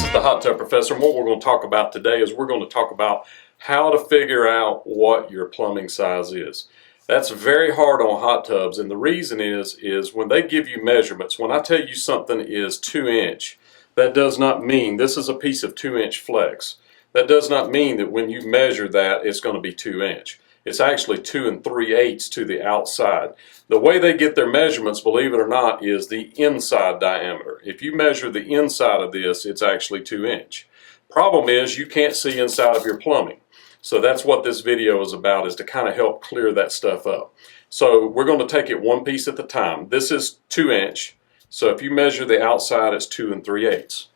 this is the Hot Tub Professor, and what we're going to talk about today is we're going to talk about how to figure out what your plumbing size is. That's very hard on hot tubs, and the reason is when they give you measurements, when I tell you something is 2 inch, that does not mean this is a piece of 2 inch flex. That does not mean that when you measure that it's going to be 2 inch. It's actually 2 3/8 to the outside. The way they get their measurements, believe it or not, is the inside diameter. If you measure the inside of this, it's actually 2 inch. Problem is you can't see inside of your plumbing. So that's what this video is about, is to kind of help clear that stuff up. So we're going to take it one piece at a time. This is 2 inch. So if you measure the outside, it's 2 3/8.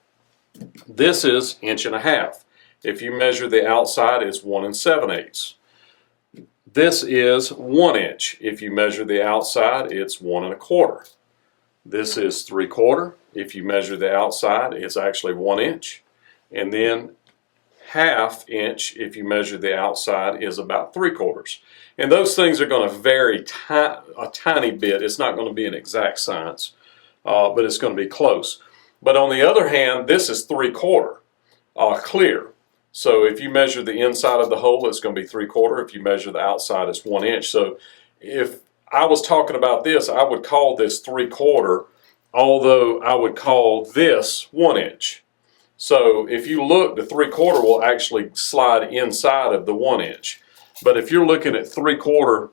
This is 1.5 inches. If you measure the outside, it's 1 7/8. This is 1 inch. If you measure the outside, it's 1 1/4. This is 3/4. If you measure the outside, it's actually 1 inch. And then 1/2 inch, if you measure the outside, is about 3/4. And those things are going to vary a tiny bit. It's not going to be an exact science, but it's going to be close. But on the other hand, this is 3/4 clear. So if you measure the inside of the hole, it's going to be 3/4. If you measure the outside, it's 1 inch. So if I was talking about this, I would call this 3/4, although I would call this 1 inch. So if you look, the 3/4 will actually slide inside of the 1 inch. But if you're looking at 3/4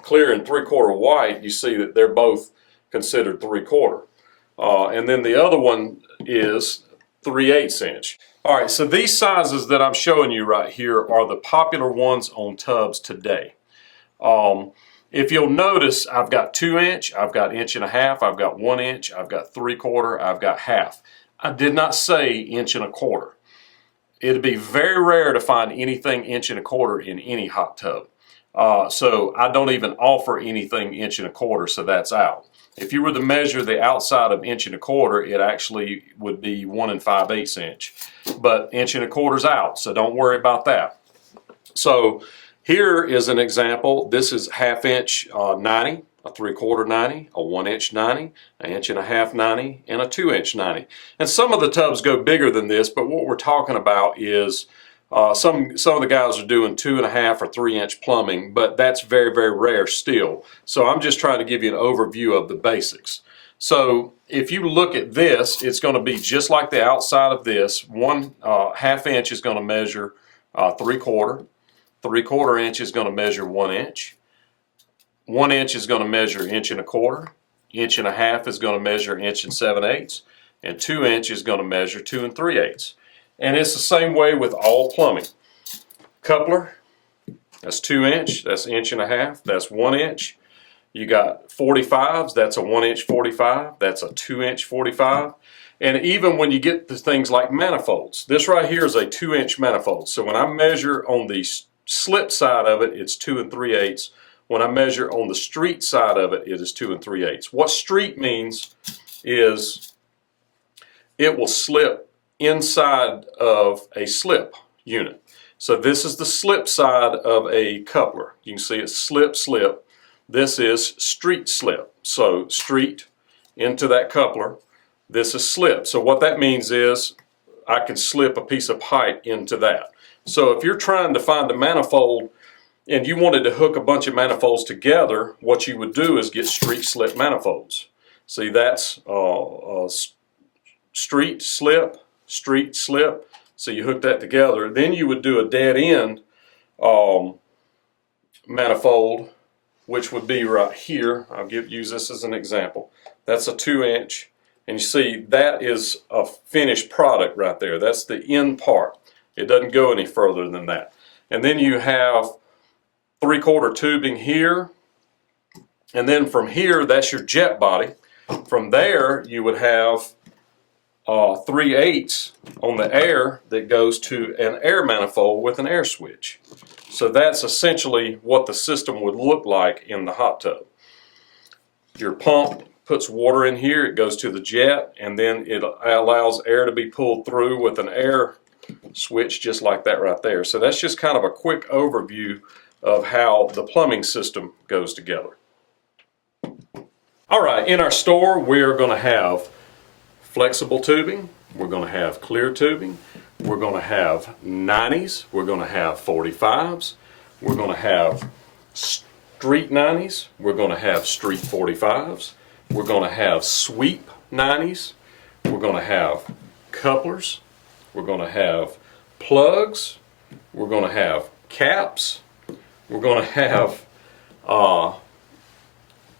clear and 3/4 white, you see that they're both considered 3/4. And then the other one is 3/8 inch. All right, so these sizes that I'm showing you right here are the popular ones on tubs today. If you'll notice, I've got 2 inch, I've got 1.5 inches, I've got 1 inch, I've got 3/4, I've got 1/2. I did not say 1.25 inches. It'd be very rare to find anything 1.25 inches in any hot tub. So I don't even offer anything 1.25 inches, so that's out. If you were to measure the outside of 1.25 inches, it actually would be 1 5/8 inch. But 1.25 inches is out, so don't worry about that. So here is an example. This is 1/2 inch 90, a 3/4 90, a 1 inch 90, an 1.5 inch 90, and a 2 inch 90. And some of the tubs go bigger than this, but what we're talking about is some of the guys are doing 2.5 or 3 inch plumbing, but that's very, very rare still. So I'm just trying to give you an overview of the basics. So if you look at this, it's going to be just like the outside of this. 1/2 inch is going to measure 3/4. 3/4 inch is going to measure 1 inch. 1 inch is going to measure 1.25 inches. 1.5 inches is going to measure 1 7/8. And 2 inch is going to measure 2 3/8. And it's the same way with all plumbing. Coupler, that's 2 inch, that's 1.5 inches, that's 1 inch. You got 45s, that's a 1 inch 45, that's a 2 inch 45. And even when you get to things like manifolds, this right here is a 2 inch manifold. So when I measure on the slip side of it, it's 2 3/8. When I measure on the street side of it, it is 2 3/8. What street means is it will slip inside of a slip unit. So this is the slip side of a coupler. You can see it's slip, slip. This is street slip. So street into that coupler. This is slip. So what that means is I can slip a piece of pipe into that. So if you're trying to find a manifold and you wanted to hook a bunch of manifolds together, what you would do is get street slip manifolds. See, that's street slip, street slip. So you hook that together. Then you would do a dead end manifold, which would be right here. I'll use this as an example. That's a 2 inch. And you see that is a finished product right there. That's the end part. It doesn't go any further than that. And then you have 3/4 tubing here. And then from here, that's your jet body. From there, you would have 3/8 on the air that goes to an air manifold with an air switch. So that's essentially what the system would look like in the hot tub. Your pump puts water in here, it goes to the jet, and then it allows air to be pulled through with an air switch just like that right there. So that's just kind of a quick overview of how the plumbing system goes together. All right, in our store we're going to have flexible tubing, we're going to have clear tubing, we're going to have 90s, we're going to have 45s, we're going to have street 90s, we're going to have street 45s, we're going to have sweep 90s, we're going to have couplers, we're going to have plugs, we're going to have caps, we're going to have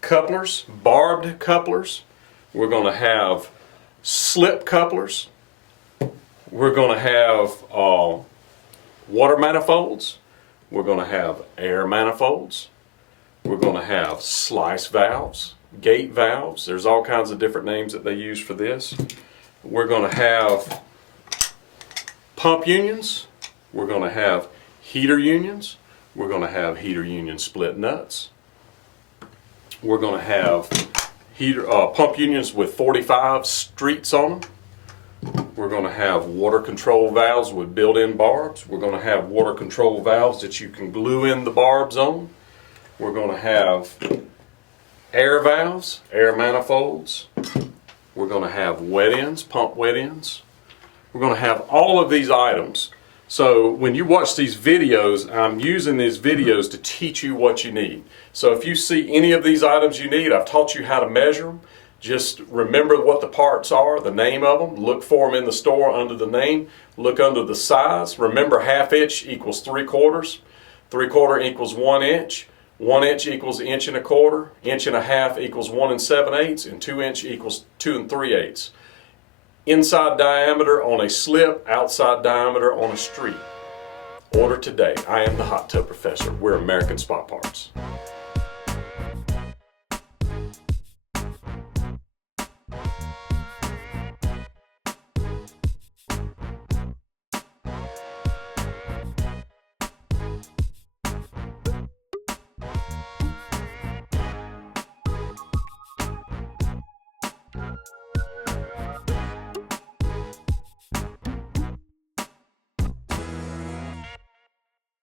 couplers, barbed couplers, we're going to have slip couplers, we're going to have water manifolds, we're going to have air manifolds, we're going to have slice valves, gate valves. There's all kinds of different names that they use for this. We're going to have pump unions, we're going to have heater unions, we're going to have heater union split nuts, we're going to have pump unions with 45 streets on them, we're going to have water control valves with built-in barbs, we're going to have water control valves that you can glue in the barbs on, we're going to have air valves, air manifolds, we're going to have wet ends, pump wet ends, we're going to have all of these items. So when you watch these videos, I'm using these videos to teach you what you need. So if you see any of these items you need, I've taught you how to measure them. Just remember what the parts are, the name of them. Look for them in the store under the name. Look under the size. Remember 1/2 inch equals 3/4. 3/4 equals 1 inch. 1 inch equals 1 1/4. 1 1/2 equals 1 7/8. And 2 inch equals 2 3/8. Inside diameter on a slip, outside diameter on a street. Order today. I am the Hot Tub Professor. We're American Spot Parts.